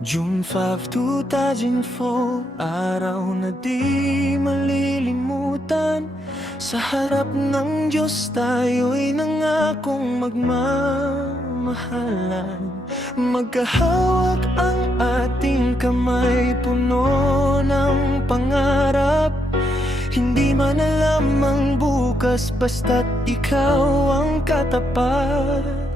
June 5, 2004, araw na di malilimutan. Sa harap ng Diyos tayo'y nangakong magmamahalan. Magkahawak ang ating kamay, puno ng pangarap. Hindi man alam ang bukas, basta't ikaw ang katapat.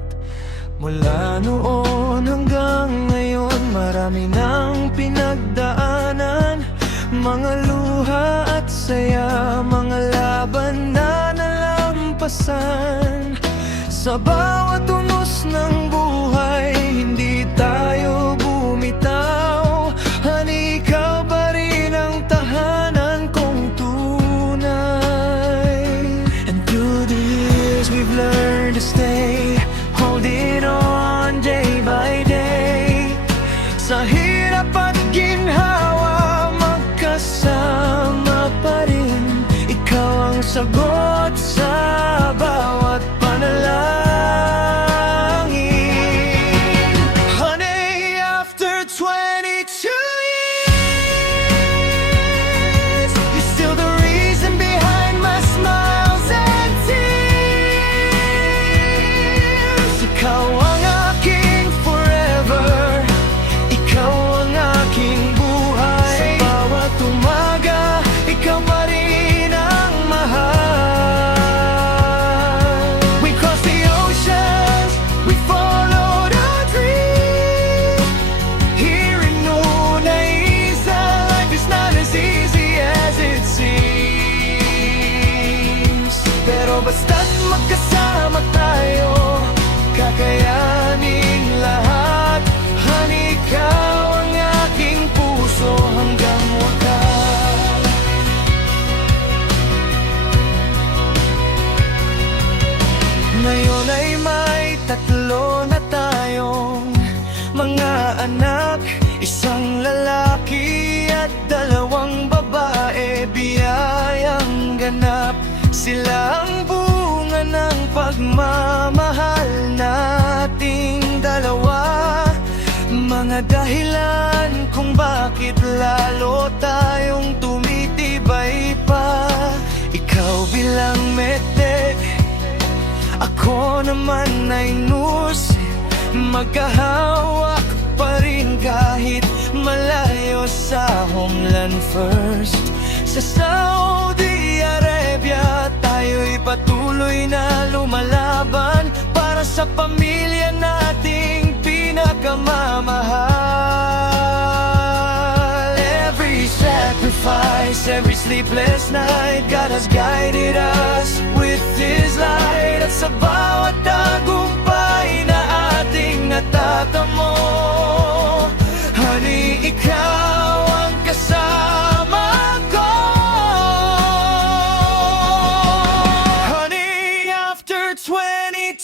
Mula noon hanggang ngayon, marami nang pinagdaanan. Mga luha at saya, mga laban na nalampasan. Sa bawat unos ng buhay, hindi tayo bumitaw. Honey, ikaw pa rin ang tahanan kong tunay. And through the years we've learned to stay, holding on day by day. Sa hirap at ginhawa, magkasama pa rin. Ikaw ang sagot sa bawat panalangin. Honey, after 22 years, you're still the reason behind my smiles and tears. Ikaw ang aking forever, ikaw ang aking buhay. Sa bawat umaga, ikaw pa rin ang mahal. We crossed the oceans, we followed our dreams. Here in Una Isa, life is not as easy as it seems. Pero basta't magkasama tayo, kakayanin lahat. Honey, ikaw ang aking puso hanggang wakas. Ngayon ay may tatlo na tayong mga anak. Isang lalaki at dalawang babae, biyayang ganap. Sila ang bunga ng pagmamahal nating dalawa. Mga dahilan kung bakit lalo tayong tumitibay pa. Ikaw bilang metek, ako naman ay nurse. Magkahawak pa rin kahit malayo sa homeland first. Sa Saudi Arabia, tayo'y patuloy na lumalaban para sa pamilya nating pinakamamahal. Every sacrifice, every sleepless night, God has guided us with His light. At sa bawat tagumpay na ating natatamo, honey, ikaw ang kasama ko. Honey, after 22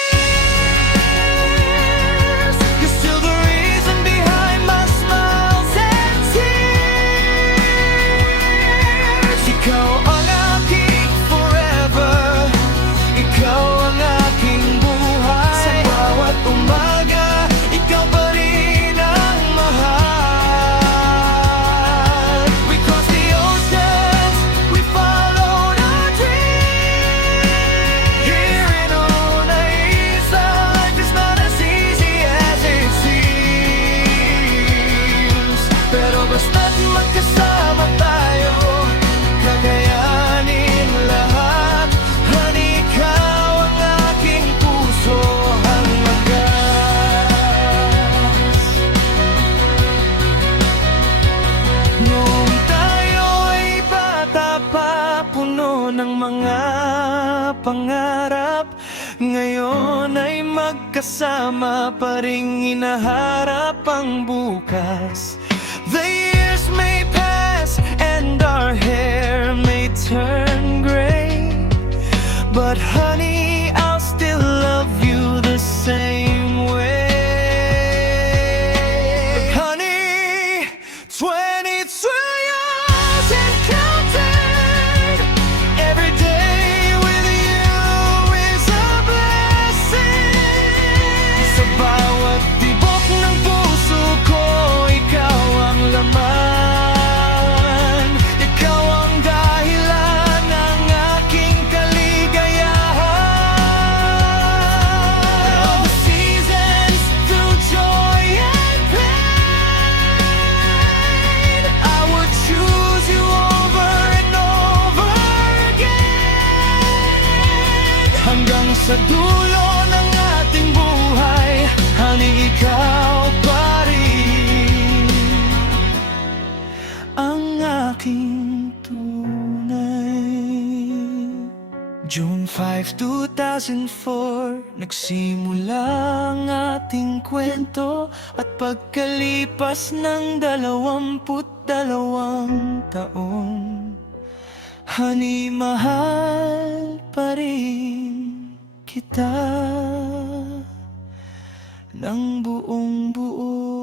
years, you're still the reason behind my smiles and tears. Ikaw ang aking forever, ikaw ang aking buhay. Sa bawat umaga, ikaw pa rin ang mahal. We crossed the oceans, we followed our dreams. Here in Una Isa, life is not as easy as it seems. Pero basta't magkasama tayo, kakayanin lahat. Honey, ikaw ang aking puso hanggang noong tayo ay bata pa, puno ng mga pangarap. Ngayon ay magkasama pa ring hinaharap ang bukas. The years may pass and our hair may turn gray, but honey, I'll still love you the same way. Honey, 22 years and counting. Every day with you is a blessing. Sa bawat tibok ng puso ko, 2005, 2004 nagsimula ang ating kwento. At pagkalipas ng 22 taon, honey, mahal pa rin kita ng buong buo.